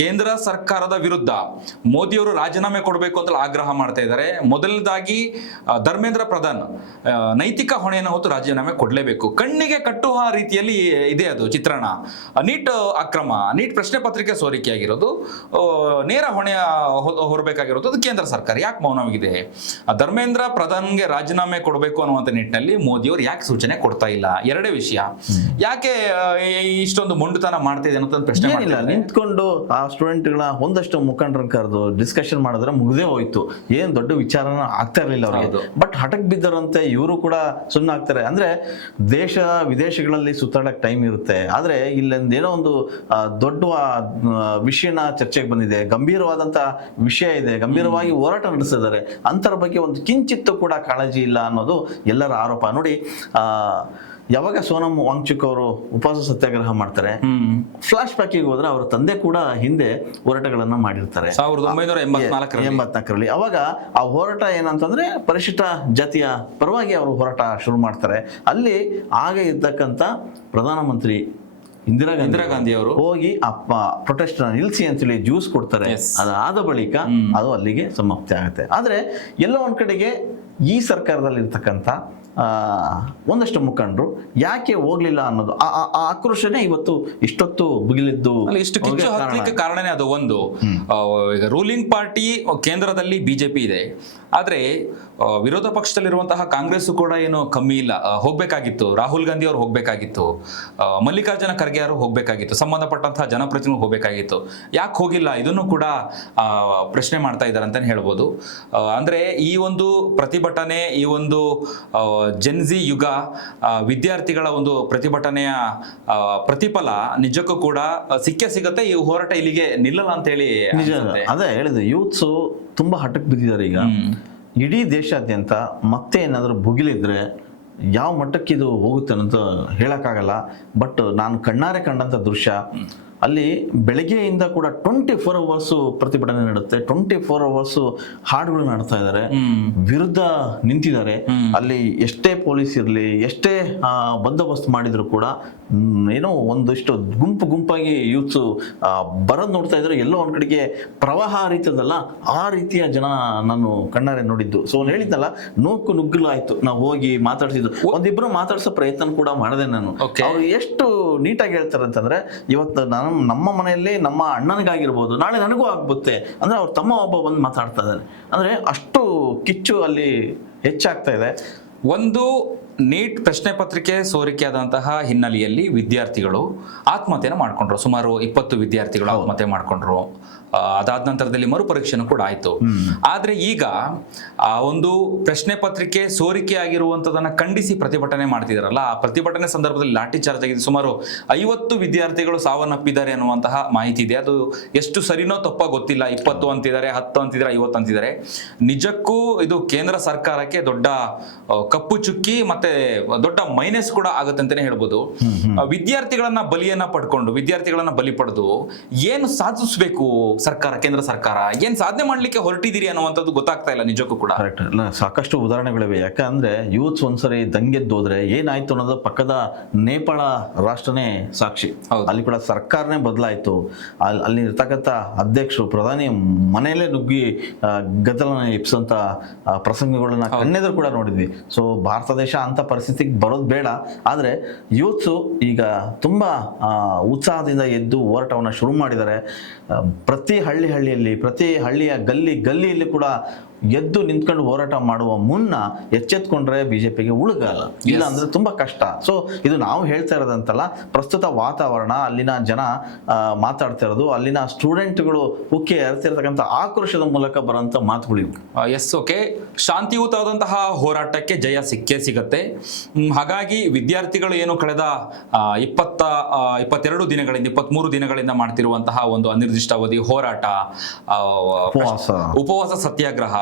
ಕೇಂದ್ರ ಸರ್ಕಾರದ ವಿರುದ್ಧ ಮೋದಿಯವರು ರಾಜೀನಾಮೆ ಕೊಡಬೇಕು ಅಂತ ಆಗ್ರಹ ಮಾಡ್ತಾ ಇದ್ದಾರೆ. ಮೊದಲನೇದಾಗಿ ಧರ್ಮೇಂದ್ರ ಪ್ರಧಾನ್ ನೈತಿಕ ಹೊಣೆಯನ್ನು ಹೊತ್ತು ರಾಜೀನಾಮೆ ಕೊಡಲೇಬೇಕು. ಕಣ್ಣಿಗೆ ಕಟ್ಟುವ ರೀತಿಯಲ್ಲಿ ಇದೆ ಅದು ಚಿತ್ರಣ. ನೀಟ್ ಅಕ್ರಮ, ನೀಟ್ ಪ್ರಶ್ನೆ ಪತ್ರಿಕೆ ಸೋರಿಕೆಯಾಗಿರೋದು, ನೇರ ಹೊಣೆ ಹೊರಬೇಕಾಗಿರೋದು ಅದು ಕೇಂದ್ರ ಸರ್ಕಾರ. ಯಾಕೆ ಮೌನವಾಗಿದೆ? ಧರ್ಮೇಂದ್ರ ಪ್ರಧಾನ್ಗೆ ರಾಜೀನಾಮೆ ಕೊಡಬೇಕು ಅನ್ನುವಂಥ ನಿಟ್ಟಿನಲ್ಲಿ ಮೋದಿಯವರು ಯಾಕೆ ಸೂಚನೆ ಕೊಡ್ತಾ ಇಲ್ಲ? ಎರಡೇ ವಿಷಯ. ಯಾಕೆ ಇಷ್ಟೊಂದು ಮೊಂಡುತನ ಮಾಡ್ತಿದೆ ಅನ್ನೋದನ್ನ ಪ್ರಶ್ನೆ ಇಲ್ಲ. ನಿಂತ್ಕೊಂಡು ಆ ಸ್ಟೂಡೆಂಟ್ಗಳ ಒಂದಷ್ಟು ಮುಖಂಡರನ್ನ ಕರೆದು ಡಿಸ್ಕಷನ್ ಮಾಡಿದ್ರೆ ಮುಗ್ದೇ ಹೋಯ್ತು. ಏನ್ ದೊಡ್ಡ ವಿಚಾರನ ಆಗ್ತಾ ಇರಲಿಲ್ಲ ಅವರಿಗೆ. ಬಟ್ ಹಠಕ್ ಬಿದ್ದರಂತೆ ಇವರು ಕೂಡ ಸುಮ್ಮನೆ ಆಗ್ತಾರೆ. ಅಂದ್ರೆ ದೇಶ ವಿದೇಶಗಳಲ್ಲಿ ಸುತ್ತಾಡಕ್ ಟೈಮ್ ಇರುತ್ತೆ, ಆದ್ರೆ ಇಲ್ಲೊಂದೇನೋ ಒಂದು ದೊಡ್ಡ ವಿಷಯನ ಚರ್ಚೆಗೆ ಬಂದಿದೆ, ಗಂಭೀರವಾದಂತ ವಿಷಯ ಇದೆ, ಗಂಭೀರವಾಗಿ ಹೋರಾಟ ನಡೆಸಿದ್ದಾರೆ, ಅಂತರ ಬಗ್ಗೆ ಒಂದು ಕಿಂಚಿತ್ತು ಕೂಡ ಕಾಳಜಿ ಇಲ್ಲ ಅನ್ನೋದು ಎಲ್ಲರ ಆರೋಪ. ನೋಡಿ, ಯಾವಾಗ ಸೋನಂ ವಾಂಗ್ಚುಕ್ ಅವರು ಉಪವಾಸ ಸತ್ಯಾಗ್ರಹ ಮಾಡ್ತಾರೆ, ಫ್ಲಾಶ್ ಬ್ಯಾಕಿಗೆ ಹೋದ್ರೆ ಅವರ ತಂದೆ ಕೂಡ ಹಿಂದೆ ಹೋರಾಟಗಳನ್ನ ಮಾಡಿರ್ತಾರೆ 1984ರಲ್ಲಿ. ಅವಾಗ ಆ ಹೋರಾಟ ಏನಂತಂದ್ರೆ ಪರಿಶಿಷ್ಟ ಜಾತಿಯ ಪರವಾಗಿ ಅವರು ಹೋರಾಟ ಶುರು ಮಾಡ್ತಾರೆ. ಅಲ್ಲಿ ಆಗ ಇದ್ದಕ್ಕಂತ ಪ್ರಧಾನಮಂತ್ರಿ ಇಂದಿರಾ ಗಾಂಧಿ ಅವರು ಹೋಗಿ ಪ್ರೊಟೆಸ್ಟ್ ನಿಲ್ಲಿಸಿ ಅಂತೇಳಿ ಜ್ಯೂಸ್ ಕೊಡ್ತಾರೆ. ಅದಾದ ಬಳಿಕ ಅದು ಅಲ್ಲಿಗೆ ಸಮಾಪ್ತಿ ಆಗುತ್ತೆ. ಆದ್ರೆ ಎಲ್ಲೋ ಒಂದ್ ಕಡೆಗೆ ಈ ಸರ್ಕಾರದಲ್ಲಿ ಇರ್ತಕ್ಕಂಥ ಒಂದಷ್ಟು ಮುಖಂಡರು ಯಾಕೆ ಹೋಗ್ಲಿಲ್ಲ ಅನ್ನೋದು ಆ ಆಕ್ರೋಶನೇ ಇವತ್ತು ಇಷ್ಟೊತ್ತು ಬುಗಿಲಿದ್ದು, ಇಷ್ಟು ಕಿಚ್ಚು ಹತ್ತಲಿಕ್ಕೆ ಕಾರಣನೇ ಅದು. ಒಂದು, ಈಗ ರೂಲಿಂಗ್ ಪಾರ್ಟಿ ಕೇಂದ್ರದಲ್ಲಿ ಬಿಜೆಪಿ ಇದೆ, ಆದ್ರೆ ವಿರೋಧ ಪಕ್ಷದಲ್ಲಿರುವಂತಹ ಕಾಂಗ್ರೆಸ್ ಕೂಡ ಏನು ಕಮ್ಮಿ ಇಲ್ಲ. ಹೋಗ್ಬೇಕಾಗಿತ್ತು, ರಾಹುಲ್ ಗಾಂಧಿ ಅವರು ಹೋಗ್ಬೇಕಾಗಿತ್ತು, ಮಲ್ಲಿಕಾರ್ಜುನ ಖರ್ಗೆ ಅವರು ಹೋಗ್ಬೇಕಾಗಿತ್ತು, ಸಂಬಂಧಪಟ್ಟಂತಹ ಜನಪ್ರತಿನಿಧಿಗಳು ಹೋಗ್ಬೇಕಾಗಿತ್ತು. ಯಾಕೆ ಹೋಗಿಲ್ಲ? ಇದನ್ನು ಕೂಡ ಪ್ರಶ್ನೆ ಮಾಡ್ತಾ ಇದ್ದಾರೆ ಅಂತಾನೆ ಹೇಳ್ಬೋದು. ಅಂದ್ರೆ ಈ ಒಂದು ಪ್ರತಿಭಟನೆ, ಈ ಒಂದು ಜೆನ್ಜಿ ಯುಗ, ವಿದ್ಯಾರ್ಥಿಗಳ ಒಂದು ಪ್ರತಿಭಟನೆಯ ಪ್ರತಿಫಲ ನಿಜಕ್ಕೂ ಕೂಡ ಸಿಗುತ್ತೆ. ಈ ಹೋರಾಟ ಇಲ್ಲಿಗೆ ನಿಲ್ಲಲ್ಲ ಅಂತ ಹೇಳಿ ಅದೇ ಹೇಳಿದೆ. ಯೂತ್ಸು ತುಂಬಾ ಹಠಕ್ ಬಿದ್ದಿದ್ದಾರೆ ಈಗ. ಇಡೀ ದೇಶಾದ್ಯಂತ ಮತ್ತೆ ಏನಾದರೂ ಭುಗಿಲಿದ್ರೆ ಯಾವ ಮಟ್ಟಕ್ಕೆ ಇದು ಹೋಗುತ್ತೆ ಅಂತ ಹೇಳಕ್ಕಾಗಲ್ಲ. ಬಟ್ ನಾನು ಕಣ್ಣಾರೆ ಕಂಡಂತ ದೃಶ್ಯ, ಅಲ್ಲಿ ಬೆಳಗ್ಗೆಯಿಂದ ಕೂಡ 24 ಅವರ್ಸ್ ಪ್ರತಿಭಟನೆ ನಡೆಯುತ್ತೆ. 24 ಅವರ್ಸ್ ಹಾಡುಗಳು ನಾಡ್ತಾ ಇದ್ದಾರೆ, ವಿರುದ್ಧ ನಿಂತಿದ್ದಾರೆ. ಅಲ್ಲಿ ಎಷ್ಟೇ ಪೊಲೀಸ್ ಇರಲಿ, ಎಷ್ಟೇ ಬಂದೋಬಸ್ತ್ ಮಾಡಿದ್ರು ಕೂಡ ಏನೋ ಒಂದಿಷ್ಟು ಗುಂಪಾಗಿ ಯೂತ್ಸ್ ಬರೋದು ನೋಡ್ತಾ ಇದ್ರೆ ಎಲ್ಲೋ ಒಂದ್ ಕಡೆಗೆ ಪ್ರವಾಹ ಹರಿತದಲ್ಲ, ಆ ರೀತಿಯ ಜನ ನಾನು ಕಣ್ಣಾರೆ ನೋಡಿದ್ದು. ಸೊ ಹೇಳಿದ್ನಲ್ಲ, ನುಗ್ಗಲು ಆಯ್ತು. ನಾವು ಹೋಗಿ ಮಾತಾಡ್ಸಿದ್ದು, ಒಂದಿಬ್ರು ಮಾತಾಡ್ಸೋ ಪ್ರಯತ್ನ ಕೂಡ ಮಾಡಿದೆ ನಾನು. ಅವ್ರು ಎಷ್ಟು ನೀಟಾಗಿ ಹೇಳ್ತಾರೆ ಅಂತಂದ್ರೆ, ಇವತ್ತು ನಮ್ಮ ಮನೆಯಲ್ಲಿ ನಮ್ಮ ಅಣ್ಣನಿಗಾಗಿರ್ಬೋದು, ನಾಳೆ ನನಗೂ ಆಗ್ಬುತ್ತೆ ಅಂದ್ರೆ ಅವ್ರ ತಮ್ಮ ಒಬ್ಬ ಬಂದು ಮಾತಾಡ್ತಾ ಇದ್ದಾರೆ. ಅಂದ್ರೆ ಅಷ್ಟು ಕಿಚ್ಚು ಅಲ್ಲಿ ಹೆಚ್ಚಾಗ್ತಾ ಇದೆ. ಒಂದು, ನೀಟ್ ಪ್ರಶ್ನೆ ಪತ್ರಿಕೆ ಸೋರಿಕೆಯಾದಂತಹ ಹಿನ್ನೆಲೆಯಲ್ಲಿ ವಿದ್ಯಾರ್ಥಿಗಳು ಆತ್ಮಹತ್ಯೆನ ಮಾಡ್ಕೊಂಡ್ರು. ಸುಮಾರು 20 ವಿದ್ಯಾರ್ಥಿಗಳು ಆತ್ಮಹತ್ಯೆ ಮಾಡ್ಕೊಂಡ್ರು. ಅದಾದ ನಂತರದಲ್ಲಿ ಮರುಪರೀಕ್ಷೆನೂ ಕೂಡ ಆಯ್ತು. ಆದ್ರೆ ಈಗ ಆ ಒಂದು ಪ್ರಶ್ನೆ ಪತ್ರಿಕೆ ಸೋರಿಕೆ ಆಗಿರುವಂತದನ್ನ ಖಂಡಿಸಿ ಪ್ರತಿಭಟನೆ ಮಾಡ್ತಿದಾರಲ್ಲ, ಆ ಪ್ರತಿಭಟನೆ ಸಂದರ್ಭದಲ್ಲಿ ಲಾಠಿ ಚಾರ್ಜ್ ಆಗಿದೆ. ಸುಮಾರು 50 ವಿದ್ಯಾರ್ಥಿಗಳು ಸಾವನ್ನಪ್ಪಿದ್ದಾರೆ ಅನ್ನುವಂತಹ ಮಾಹಿತಿ ಇದೆ. ಅದು ಎಷ್ಟು ಸರಿನೋ ತಪ್ಪೋ ಗೊತ್ತಿಲ್ಲ. 20 ಅಂತಿದ್ದಾರೆ, 10 ಅಂತಿದ್ದಾರೆ, 50 ಅಂತಿದ್ದಾರೆ. ನಿಜಕ್ಕೂ ಇದು ಕೇಂದ್ರ ಸರ್ಕಾರಕ್ಕೆ ದೊಡ್ಡ ಕಪ್ಪು ಚುಕ್ಕಿ ಮತ್ತೆ ಮತ್ತೆ ದೊಡ್ಡ ಮೈನಸ್ ಕೂಡ ಆಗುತ್ತೆ ಅಂತಾನೆ ಹೇಳ್ಬೋದು. ವಿದ್ಯಾರ್ಥಿಗಳನ್ನ ವಿದ್ಯಾರ್ಥಿಗಳನ್ನ ಬಲಿ ಪಡೆದು ಏನು ಸಾಧಿಸಬೇಕು ಸರ್ಕಾರ, ಕೇಂದ್ರ ಸರ್ಕಾರ ಏನ್ ಸಾಧನೆ ಮಾಡ್ಲಿಕ್ಕೆ ಹೊರಟಿದ್ದೀರಿ ಅನ್ನುವಂಥದ್ದು ಗೊತ್ತಾಗ್ತಾ ಇಲ್ಲ ನಿಜಕ್ಕೂ ಕೂಡ. ಕರೆಕ್ಟ್. ಸಾಕಷ್ಟು ಉದಾಹರಣೆಗಳಿವೆ. ಯಾಕಂದ್ರೆ ಯೂತ್ಸ್ ಒಂದ್ಸರಿ ದಂಗೆದ್ದೋದ್ರೆ ಏನಾಯ್ತು ಅನ್ನೋದು ಪಕ್ಕದ ನೇಪಾಳ ರಾಷ್ಟ್ರನೇ ಸಾಕ್ಷಿ. ಅಲ್ಲಿ ಕೂಡ ಸರ್ಕಾರನೇ ಬದಲಾಯಿತು. ಅಲ್ಲಿ ಇರ್ತಕ್ಕಂಥ ಅಧ್ಯಕ್ಷರು, ಪ್ರಧಾನಿ ಮನೆಯಲ್ಲೇ ನುಗ್ಗಿ ಗದ್ದಲನ ಎಪ್ಸಂತ ಪ್ರಸಂಗಗಳನ್ನ ಕಣ್ಣೆದುರು ಕೂಡ ನೋಡಿದ್ವಿ. ಸೊ ಭಾರತ ದೇಶ ಅಂತ ಪರಿಸ್ಥಿತಿಗೆ ಬರೋದು ಬೇಡ. ಆದ್ರೆ ಯೂತ್ಸು ಈಗ ತುಂಬಾ ಉತ್ಸಾಹದಿಂದ ಎದ್ದು ಹೋರಾಟವನ್ನು ಶುರು ಮಾಡಿದ್ದಾರೆ. ಪ್ರತಿ ಹಳ್ಳಿಯಲ್ಲಿ, ಪ್ರತಿ ಹಳ್ಳಿಯ ಗಲ್ಲಿಯಲ್ಲಿ ಕೂಡ ಎದ್ದು ನಿಂತ್ಕೊಂಡು ಹೋರಾಟ ಮಾಡುವ ಮುನ್ನ ಎಚ್ಚೆತ್ಕೊಂಡ್ರೆ ಬಿಜೆಪಿಗೆ ಉಳುಗಲ್ಲ, ಇಲ್ಲ ಅಂದ್ರೆ ತುಂಬಾ ಕಷ್ಟ. ಸೊ ಇದು ನಾವು ಹೇಳ್ತಾ ಇರೋದಂತಲ್ಲ, ಪ್ರಸ್ತುತ ವಾತಾವರಣ, ಅಲ್ಲಿನ ಜನ ಮಾತಾಡ್ತಾ ಇರೋದು, ಅಲ್ಲಿನ ಸ್ಟೂಡೆಂಟ್ಗಳು ಉಕ್ಕಿ ಹರಿತಿರ್ತಕ್ಕಂಥ ಆಕ್ರೋಶದ ಮೂಲಕ ಬರೋಂಥ ಮಾತುಗಳಿವು. ಓಕೆ, ಶಾಂತಿಯುತವಾದಂತಹ ಹೋರಾಟಕ್ಕೆ ಜಯ ಸಿಕ್ಕೇ ಸಿಗತ್ತೆ. ಹಾಗಾಗಿ ವಿದ್ಯಾರ್ಥಿಗಳು ಏನು ಕಳೆದ 22 ದಿನಗಳಿಂದ 23 ದಿನಗಳಿಂದ ಮಾಡ್ತಿರುವಂತಹ ಒಂದು ಅನಿರ್ದಿಷ್ಟಾವಧಿ ಹೋರಾಟ, ಉಪವಾಸ ಸತ್ಯಾಗ್ರಹ,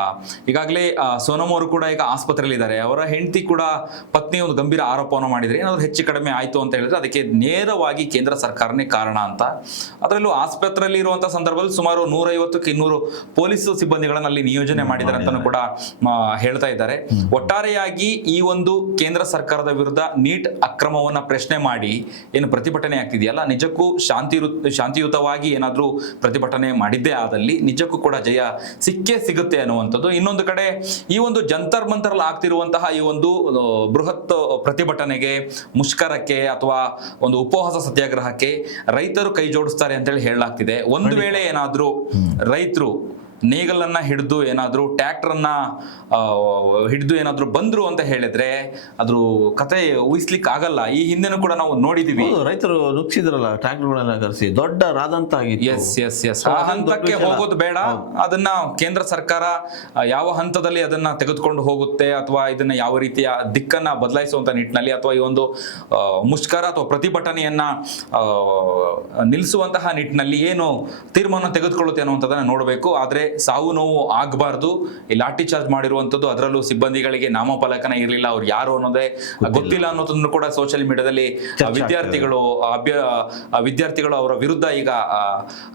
ಈಗಾಗಲೇ ಸೋನಮ್ ಅವರು ಕೂಡ ಈಗ ಆಸ್ಪತ್ರೆಯಲ್ಲಿ ಇದ್ದಾರೆ. ಅವರ ಹೆಂಡತಿ ಕೂಡ ಪತ್ನಿ ಒಂದು ಗಂಭೀರ ಆರೋಪವನ್ನು ಮಾಡಿದ್ರೆ, ಏನಾದ್ರು ಹೆಚ್ಚು ಕಡಿಮೆ ಆಯ್ತು ಅಂತ ಹೇಳಿದ್ರೆ ಅದಕ್ಕೆ ನೇರವಾಗಿ ಕೇಂದ್ರ ಸರ್ಕಾರನೇ ಕಾರಣ ಅಂತ. ಅದರಲ್ಲೂ ಆಸ್ಪತ್ರೆಯಲ್ಲಿ ಇರುವಂತಹ ಸಂದರ್ಭದಲ್ಲಿ ಸುಮಾರು 150ಕ್ಕೆ 200 ಪೊಲೀಸ್ ಸಿಬ್ಬಂದಿಗಳನ್ನ ಅಲ್ಲಿ ನಿಯೋಜನೆ ಮಾಡಿದ್ದಾರೆ ಅಂತಾನು ಕೂಡ ಹೇಳ್ತಾ ಇದ್ದಾರೆ. ಒಟ್ಟಾರೆಯಾಗಿ ಈ ಒಂದು ಕೇಂದ್ರ ಸರ್ಕಾರದ ವಿರುದ್ಧ ನೀಟ್ ಅಕ್ರಮವನ್ನ ಪ್ರಶ್ನೆ ಮಾಡಿ ಏನು ಪ್ರತಿಭಟನೆ ಆಗ್ತಿದೆಯಲ್ಲ, ನಿಜಕ್ಕೂ ಶಾಂತಿಯುತವಾಗಿ ಏನಾದ್ರೂ ಪ್ರತಿಭಟನೆ ಮಾಡಿದ್ದೇ ಆದಲ್ಲಿ ನಿಜಕ್ಕೂ ಕೂಡ ಜಯ ಸಿಕ್ಕೇ ಸಿಗುತ್ತೆ ಅನ್ನುವಂಥದ್ದು. ಇನ್ನೊಂದು ಕಡೆ ಈ ಒಂದು ಜಂತರ್ ಮಂತರ್ ಆಗ್ತಿರುವಂತಹ ಈ ಒಂದು ಬೃಹತ್ ಪ್ರತಿಭಟನೆಗೆ, ಮುಷ್ಕರಕ್ಕೆ ಅಥವಾ ಒಂದು ಉಪವಾಸ ಸತ್ಯಾಗ್ರಹಕ್ಕೆ ರೈತರು ಕೈ ಜೋಡಿಸ್ತಾರೆ ಅಂತೇಳಿ ಹೇಳಲಾಗ್ತಿದೆ. ಒಂದು ವೇಳೆ ಏನಾದ್ರೂ ರೈತರು ನೇಗಲನ್ನ ಹಿಡಿದು ಏನಾದ್ರೂ ಟ್ರ್ಯಾಕ್ಟರ್ನ ಹಿಡಿದು ಏನಾದ್ರೂ ಬಂದ್ರು ಅಂತ ಹೇಳಿದ್ರೆ ಅದ್ರ ಕತೆ ಊಹಿಸ್ಲಿಕ್ಕೆ ಆಗಲ್ಲ. ಈ ಹಿಂದೆನೂ ಕೂಡ ನಾವು ನೋಡಿದೀವಿ, ರೈತರು ನುಗ್ಸಿದ್ರಲ್ಲ ಟ್ರ್ಯಾಕ್ಟರ್ಗಳನ್ನ ಕರೆಸಿ, ದೊಡ್ಡ ರಾದಂತ ಆ ಹಂತಕ್ಕೆ ಹೋಗೋದು ಬೇಡ. ಅದನ್ನ ಕೇಂದ್ರ ಸರ್ಕಾರ ಯಾವ ಹಂತದಲ್ಲಿ ಅದನ್ನ ತೆಗೆದುಕೊಂಡು ಹೋಗುತ್ತೆ ಅಥವಾ ಇದನ್ನ ಯಾವ ರೀತಿಯ ದಿಕ್ಕನ್ನ ಬದಲಾಯಿಸುವಂತ ನಿಟ್ಟಿನಲ್ಲಿ ಅಥವಾ ಈ ಒಂದು ಮುಷ್ಕರ ಅಥವಾ ಪ್ರತಿಭಟನೆಯನ್ನ ನಿಲ್ಲಿಸುವಂತಹ ನಿಟ್ಟಿನಲ್ಲಿ ಏನು ತೀರ್ಮಾನ ತೆಗೆದುಕೊಳ್ಳುತ್ತೆ ಅನ್ನುವಂಥದ್ದನ್ನ ನೋಡಬೇಕು. ಆದ್ರೆ ಸಾವು ನೋವು ಆಗಬಾರ್ದು. ಈ ಲಾಠಿ ಚಾರ್ಜ್ ಮಾಡಿರುವಂತದ್ದು, ಅದರಲ್ಲೂ ಸಿಬ್ಬಂದಿಗಳಿಗೆ ನಾಮಫಲಕನ ಇರಲಿಲ್ಲ, ಅವ್ರು ಯಾರು ಅನ್ನೋದೇ ಗೊತ್ತಿಲ್ಲ ಅನ್ನೋದನ್ನು ಕೂಡ ಸೋಷಿಯಲ್ ಮೀಡಿಯಾದಲ್ಲಿ ವಿದ್ಯಾರ್ಥಿಗಳು ಅವರ ವಿರುದ್ಧ ಈಗ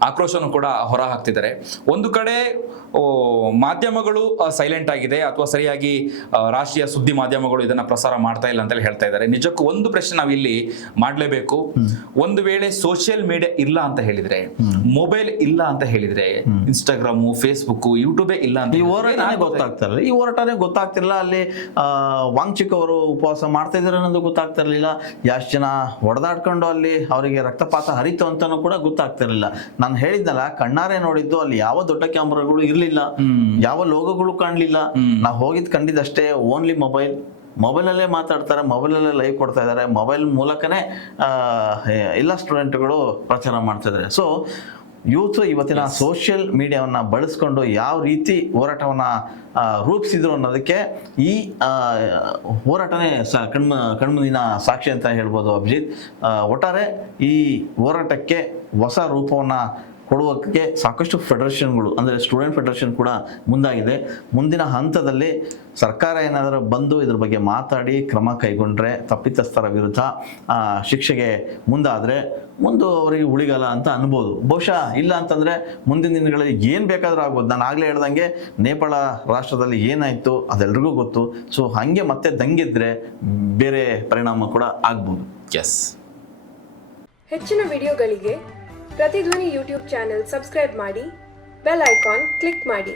ಆಕ್ರೋಶವನ್ನು ಕೂಡ ಹೊರ ಹಾಕ್ತಿದ್ದಾರೆ. ಒಂದು ಕಡೆ ಮಾಧ್ಯಮಗಳು ಸೈಲೆಂಟ್ ಆಗಿದೆ ಅಥವಾ ಸರಿಯಾಗಿ ರಾಷ್ಟ್ರೀಯ ಸುದ್ದಿ ಮಾಧ್ಯಮಗಳು ಇದನ್ನ ಪ್ರಸಾರ ಮಾಡ್ತಾ ಇಲ್ಲ ಅಂತ ಹೇಳ್ತಾ ಇದ್ದಾರೆ. ನಿಜಕ್ಕೂ ಒಂದು ಪ್ರಶ್ನೆ ನಾವಿಲ್ಲಿ ಮಾಡಲೇಬೇಕು. ಒಂದು ವೇಳೆ ಸೋಷಿಯಲ್ ಮೀಡಿಯಾ ಇಲ್ಲ ಅಂತ ಹೇಳಿದ್ರೆ, ಮೊಬೈಲ್ ಇಲ್ಲ ಅಂತ ಹೇಳಿದ್ರೆ, ಇನ್ಸ್ಟಾಗ್ರಾಮ್, ಫೇಸ್ಬುಕ್, ಯೂಟ್ಯೂಬೇ ಇಲ್ಲ ಅಂತ ಈ ಹೋರಾಟನೇ ಗೊತ್ತಾಗ್ತಿರಲಿಲ್ಲ. ಅಲ್ಲಿ ವಾಂಗ್ಚಿಕ್ ಅವರು ಉಪವಾಸ ಮಾಡ್ತಾ ಇದಾರೆ ಅನ್ನೋದು ಗೊತ್ತಾಗ್ತಾ ಇರಲಿಲ್ಲ. ಎಷ್ಟು ಜನ ಹೊಡೆದಾಡ್ಕೊಂಡು ಅಲ್ಲಿ ಅವರಿಗೆ ರಕ್ತಪಾತ ಹರಿತು ಅಂತಾನು ಕೂಡ ಗೊತ್ತಾಗ್ತಿರ್ಲಿಲ್ಲ. ನಾನು ಹೇಳಿದ್ನಲ್ಲ, ಕಣ್ಣಾರೆ ನೋಡಿದ್ದು, ಅಲ್ಲಿ ಯಾವ ದೊಡ್ಡ ಕ್ಯಾಮ್ರಾಗಳು ಇರ್ಲಿಲ್ಲ, ಯಾವ ಲೋಗೋಗಳು ಕಾಣ್ಲಿಲ್ಲ. ನಾವು ಕಂಡಿದ್ದಷ್ಟೇ ಓನ್ಲಿ ಮೊಬೈಲ್ ಅಲ್ಲೇ ಮಾತಾಡ್ತಾರೆ, ಮೊಬೈಲ್ ಅಲ್ಲೇ ಲೈವ್ ಕೊಡ್ತಾ ಇದ್ದಾರೆ, ಮೊಬೈಲ್ ಮೂಲಕನೇ ಎಲ್ಲ ಸ್ಟೂಡೆಂಟ್ಗಳು ಪ್ರಚಾರ ಮಾಡ್ತಾ ಇದ್ದಾರೆ. ಸೊ ಯೂತ್ ಇವತ್ತಿನ ಸೋಷಿಯಲ್ ಮೀಡಿಯಾವನ್ನ ಬಳಸ್ಕೊಂಡು ಯಾವ ರೀತಿ ಹೋರಾಟವನ್ನ ರೂಪಿಸಿದ್ರು ಅನ್ನೋದಕ್ಕೆ ಈ ಹೋರಾಟನೇ ಕಣ್ಮುಂದಿನ ಸಾಕ್ಷಿ ಅಂತ ಹೇಳ್ಬೋದು ಅಭಿಜಿತ್. ಒಟ್ಟಾರೆ ಈ ಹೋರಾಟಕ್ಕೆ ಹೊಸ ರೂಪವನ್ನ ಕೊಡುವಕ್ಕೆ ಸಾಕಷ್ಟು ಫೆಡರೇಷನ್ಗಳು, ಅಂದರೆ ಸ್ಟೂಡೆಂಟ್ ಫೆಡರೇಷನ್ ಕೂಡ ಮುಂದಾಗಿದೆ. ಮುಂದಿನ ಹಂತದಲ್ಲಿ ಸರ್ಕಾರ ಏನಾದರೂ ಬಂದು ಇದ್ರ ಬಗ್ಗೆ ಮಾತಾಡಿ ಕ್ರಮ ಕೈಗೊಂಡ್ರೆ, ತಪ್ಪಿತಸ್ಥರ ವಿರುದ್ಧ ಶಿಕ್ಷೆಗೆ ಮುಂದಾದರೆ ಅವರಿಗೆ ಉಳಿಗಲ್ಲ ಅಂತ ಅನ್ಬೋದು. ಬಹುಶಃ ಇಲ್ಲ ಅಂತಂದರೆ ಮುಂದಿನ ದಿನಗಳಲ್ಲಿ ಏನು ಬೇಕಾದರೂ ಆಗ್ಬೋದು. ನಾನು ಆಗಲೇ ಹೇಳ್ದಂಗೆ ನೇಪಾಳ ರಾಷ್ಟ್ರದಲ್ಲಿ ಏನಾಯಿತು ಅದೆಲ್ರಿಗೂ ಗೊತ್ತು. ಸೊ ಹಾಗೆ ಮತ್ತೆ ದಂಗಿದ್ರೆ ಬೇರೆ ಪರಿಣಾಮ ಕೂಡ ಆಗ್ಬೋದು. ಹೆಚ್ಚಿನ ವಿಡಿಯೋಗಳಿಗೆ ಪ್ರತಿಧ್ವನಿ ಯೂಟ್ಯೂಬ್ ಚಾನೆಲ್ ಸಬ್ಸ್ಕ್ರೈಬ್ ಮಾಡಿ, ಬೆಲ್ ಐಕಾನ್ ಕ್ಲಿಕ್ ಮಾಡಿ.